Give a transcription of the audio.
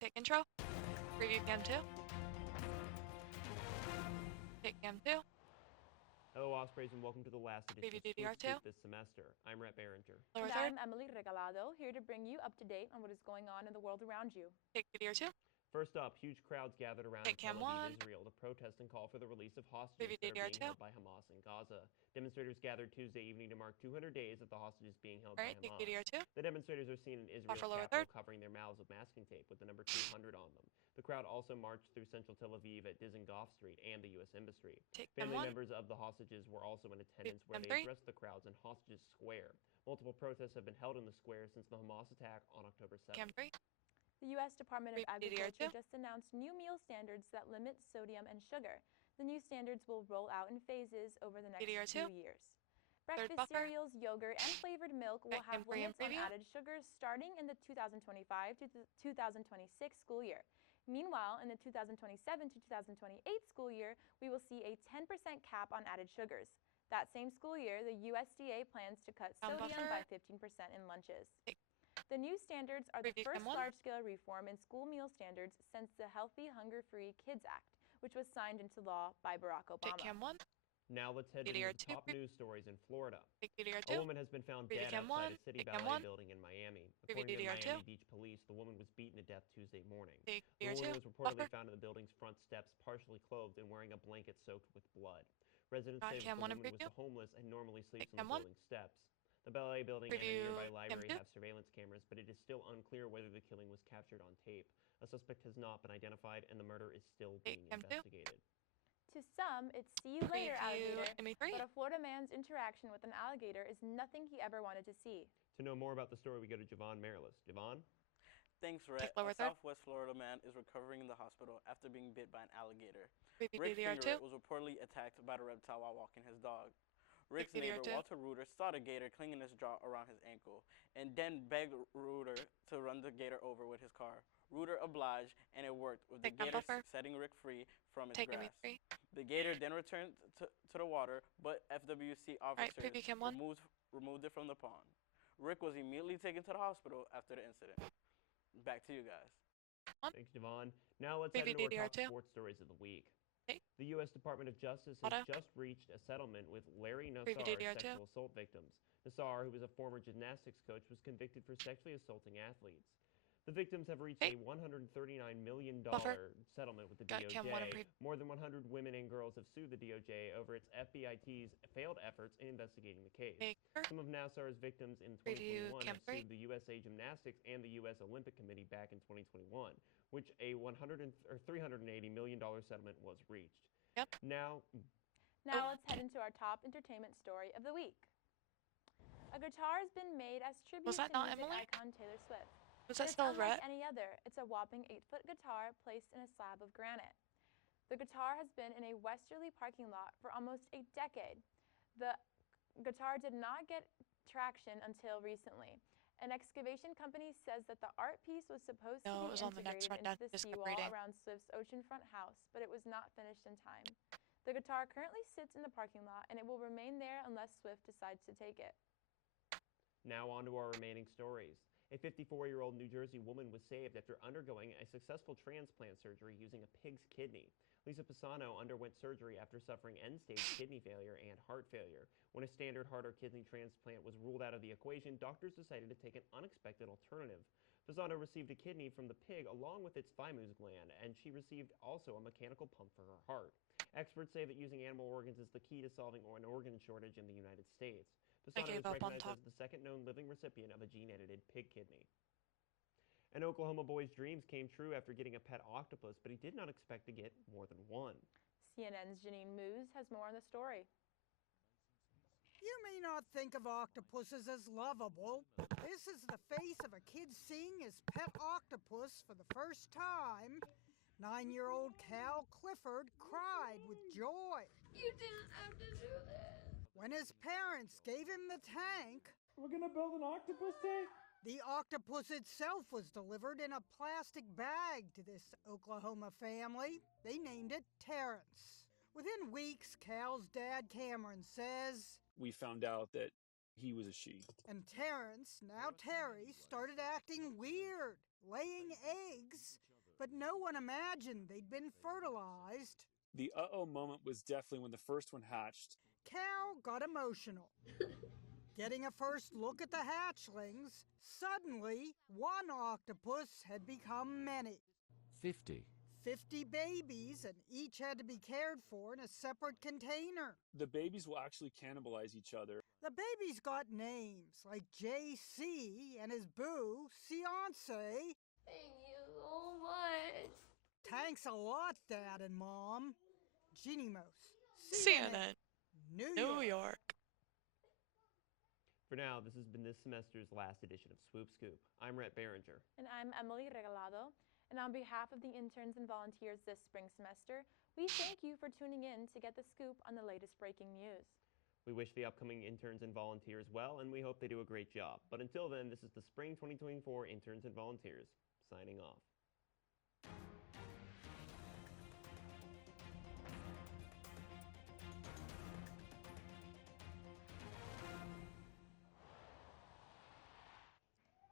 Take intro. Preview cam 2. Take cam 2. Hello, Ospreys, and welcome to the last edition of Preview Swoop DDR2. this semester. I'm Rhett Behringer. Lower And third. I'm Emily Regalado, here to bring you up to date on what is going on in the world around you. Take DDR2. First up, huge crowds gathered around Take Tel cam Aviv, 1. Israel to protest and call for the release of hostages Preview that are being DDR2. held by Hamas in Gaza. Demonstrators gathered Tuesday evening to mark 200 days of the hostages being held Alright, by take Hamas. DDR2. The demonstrators are seen in Israel's Offer lower capital third. covering their mouths with masking tape with the number 200 on them. The crowd also marched through central Tel Aviv at Dizengoff Street and the U.S. Embassy. Take cam Family 1. members of the hostages were also in attendance where cam they 3. addressed the crowds in Hostages Square. Multiple protests have been held in the square since the Hamas attack on October 7th. Cam 3. The U.S. Department of Preview Agriculture DDR2. just announced new meal standards that limit sodium and sugar. The new standards will roll out in phases over the next DDR2. few years. Breakfast buffer. cereals, yogurt, and flavored milk will Cam have 3 and limits on preview. added sugars starting in the 2025 to 2026 school year. Meanwhile, in the 2027 to 2028 school year, we will see a 10% cap on added sugars. That same school year, the USDA plans to cut Cam sodium buffer. by 15% in lunches. Take. The new standards are the Preview first cam 1. large-scale reform in school meal standards since the Healthy Hunger-Free Kids Act, which was signed into law by Barack Take Obama. cam 1. Now let's head into the DDR2. top news stories in Florida. Take A DDR2. woman has been found Preview dead cam outside 1. a city Take cam ballet 1. building in Miami. Preview According to the DDR2. Miami Beach police, the woman was beaten to death Tuesday morning. Take The woman DDR2. was reportedly Buffer. found in the building's front steps, partially clothed and wearing a blanket soaked with blood. Residents Got say that cam the 1 and woman was preview. homeless and normally sleeps Take on the cam 1. building's steps. The ballet building and a Preview nearby cam library 2. have surveillance cameras, but it is still unclear whether the killing was captured on tape. A suspect has not been identified, and the murder is still being Take cam 2. investigated. To some, it's see you later, Preview alligator, ME3. but a Florida man's interaction with an alligator is nothing he ever wanted to see. To know more about the story, we go to Javon Marilis. Javon? Thanks, Rhett. lower A third. Southwest Florida man is recovering in the hospital after being bit by an alligator. Preview Rick DDR2. Fingerett was reportedly attacked by the reptile while walking his dog. Rick's DDR2. neighbor, Walter Reuter, saw the gator clinging his jaw around his ankle and then begged Reuter to run the gator over with his car. Reuter obliged, and it worked, with the Take cam gator buffer. setting Rick free from its Take grasp. ME3. The gator then returned to the water, but FWC officers preview cam 1. removed it from the pond. Rick was immediately taken to the hospital after the incident. Back to you guys. Thanks, Javon. Now let's head Preview into our top DDR2. sports stories of the week. Okay. The U.S. Department of Justice has Auto. just reached a settlement with Larry Preview Nassar's DDR2. sexual assault victims. Nassar, who was a former gymnastics coach, was convicted for sexually assaulting athletes. The victims have reached Okay. a $139 million Buffer. settlement with the Got cam 1 and DOJ. More than 100 women and girls have sued the DOJ over its FBIT's failed efforts in investigating the case. Take. Some of Nassar's victims in Preview 2021 cam have 3. sued the USA Gymnastics and the U.S. Olympic Committee back in 2021, which a $380 million settlement was reached. Yep. Now, Now let's head into our top entertainment story of the week. A guitar has been made as tribute Was that to not music Emily? icon Taylor Swift. Was But that it's still unlike Rhett? any other. It's a whopping 8-foot guitar placed in a slab of granite. The guitar has been in a westerly parking lot for almost a decade. The guitar did not get traction until recently. An excavation company says that the art piece was supposed No, it to be was on the next integrated one, into the just seawall separating. around Swift's oceanfront house, but it was not finished in time. The guitar currently sits in the parking lot, and it will remain there unless Swift decides to take it. now on to our remaining stories. A 54-year-old New Jersey woman was saved after undergoing a successful transplant surgery using a pig's kidney. Lisa Pisano underwent surgery after suffering end-stage kidney failure and heart failure. When a standard heart or kidney transplant was ruled out of the equation, doctors decided to take an unexpected alternative. Pisano received a kidney from the pig along with its thymus gland, and she received also a mechanical pump for her heart. Experts say that using animal organs is the key to solving an organ shortage in the United States. Pisano gave is up on recognized top. as the second known living recipient of a gene-edited pig kidney. An Oklahoma boy's dreams came true after getting a pet octopus, but he did not expect to get more than one. CNN's Janine Moose has more on the story. You may not think of octopuses as lovable. This is the face of a kid seeing his pet octopus for the first time. 9-year-old Cal Clifford cried with joy. You didn't have to do this. When his parents gave him the tank, We're gonna build an octopus tank? the octopus itself was delivered in a plastic bag to this Oklahoma family. They named it Terrence. Within weeks, Cal's dad Cameron says, we found out that he was a she. and Terrence, now Terry, started acting weird, laying eggs, but no one imagined they'd been fertilized. The uh-oh moment was definitely when the first one hatched. Cal got emotional. Getting a first look at the hatchlings, suddenly one octopus had become many. 50. 50 babies, and each had to be cared for in a separate container. The babies will actually cannibalize each other. The babies got names like JC and his boo, Fiance. Thank you so much. Thanks a lot, Dad and Mom. Genimos. CNN, New New York. York. For now, this has been this semester's last edition of Swoop Scoop. I'm Rhett Behringer. And I'm Emily Regalado. And on behalf of the interns and volunteers this spring semester, we thank you for tuning in to get the scoop on the latest breaking news. We wish the upcoming interns and volunteers well, and we hope they do a great job. But until then, this is the Spring 2024 Interns and Volunteers, signing off.